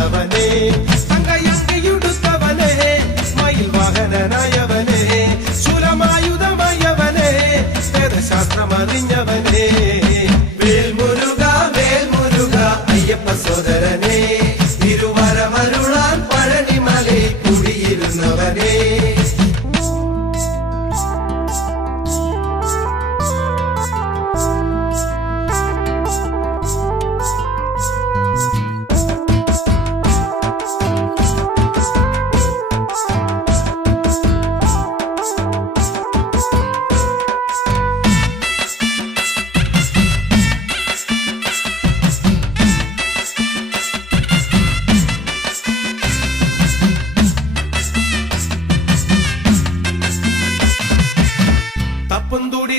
കാത്തവനെ തങ്കയങ്കയുടുത്തവനെ മയിൽ വാഹനനായവനെ ശൂലമായുധമായവനെ വേദശാസ്ത്രമറിഞ്ഞവനെ വേൽമുരുക വേൽമുരുക അയ്യപ്പ സോദരനെ തിരുവരമരുളാൻ പഴനിമലയിൽ കുടിയിരുന്നവനെ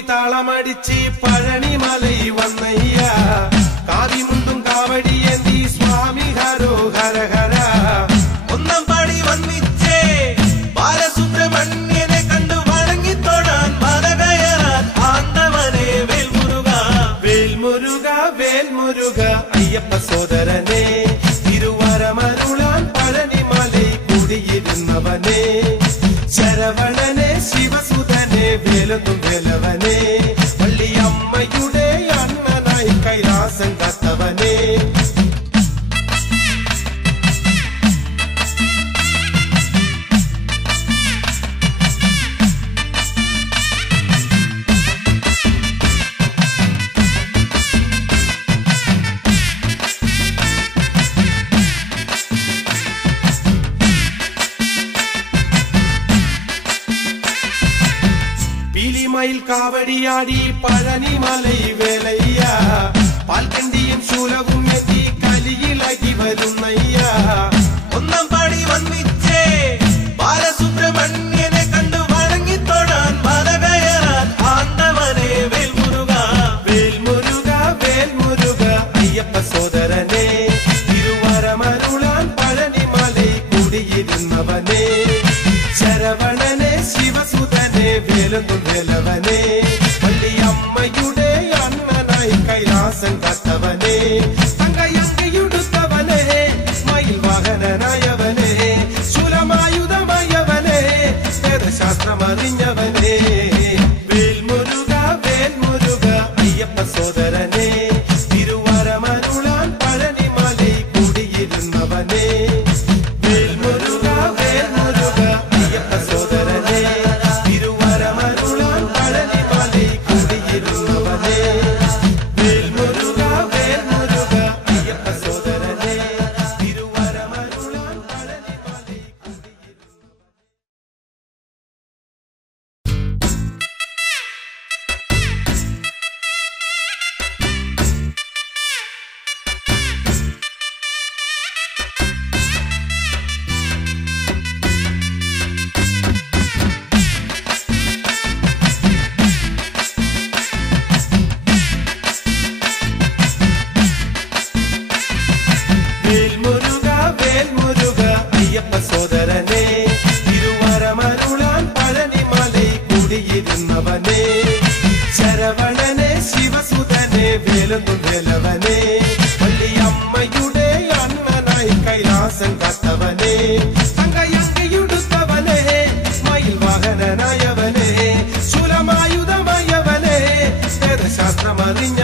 താളമടിച്ച് പഴനിമലയിൽ വന്നയ്യ കാവിമുണ്ടും കാവടിയേന്തി സ്വാമി ഹരോ ഹര ഹര ഒന്നാം പാടി വന്നിച്ചേ ബാലസുബ്രഹ്മണ്യനെ കണ്ടു വണങ്ങിത്തൊഴാൻ മല കയറാൻ ആണ്ടവനെ വേൽമുരുക വേൽമുരുക വേൽമുരുക അയ്യപ്പ സോദരനെ തിരുവരമരുളാൻ പഴനിമലയിൽ കുടിയിരുന്നവനെ ശരവണനെ ശിവസുതനെ വേലൊന്നും വേലവനെ വള്ളിയമ്മയുടെ അണ്ണനായി കൈലാസം കാത്തവനെ പീലിമയിൽ കാവടിയാടി പഴനിമലയിൽ വേലയ്യ പാൽക്കണ്ടിയും ശൂലവും എത്തി കലിയിലാക്കി വരുന്നയ്യ ഒന്നാം പാടി വന്നിച്ചേ ബാലസുബ്രഹ്മണ്യനെ കണ്ടു വണങ്ങിത്തൊഴാൻ മല കയറാൻ ആണ്ടവനെ വേൽമുരുക വേൽമുരുക വേൽമുരുക അയ്യപ്പ സോദരനെ തിരുവരമരുളാൻ പഴനിമലയിൽ കുടിയിരുന്നവനെ ശരവണനെ ശിവസുതനെ വേലൊന്നും വേലവനെ വള്ളിയമ്മയുടെ അണ്ണനായി കൈലാസം കാത്തവനെ തങ്കയങ്കയുടുത്തവനെ മയിൽ വാഹനനായവനെ ശൂലമായുധമായവനെ വേദശാസ്ത്രമറിഞ്ഞവനെ വേൽമുരുക വേൽമുരുക അയ്യപ്പ സോദരനെ തിരുവരമരുളാൻ പഴനിമലയിൽ കുടിയിരുന്നവനെ വേൽമുരുക വേൽമുരുക അയ്യപ്പ സോദരനെ തിരുവരമരുളാൻ പഴനിമലയിൽ കുടിയിരുന്നവനെ വേൽമുരുക വേൽമുരുക അയ്യപ്പ സോദരനെ തിരുവരമരുളാൻ പഴനിമലയിൽ വേൽമുരുക വേൽമുരുക അയ്യപ്പ സോദരനെ തിരുവരമരുളാൻ പഴനിമലയിൽ കുടിയിരുന്നവനെ ശരവണനെ ശിവസുതനെ വേലൊന്നും വേലവനെ വള്ളിയമ്മയുടെ അണ്ണനായി കൈലാസം കാത്തവനെ തങ്കയങ്കയുടുത്തവനെ മയിൽ വാഹനനായവനെ ശൂലമായുധമായവനെ വേദശാസ്ത്രമറിഞ്ഞ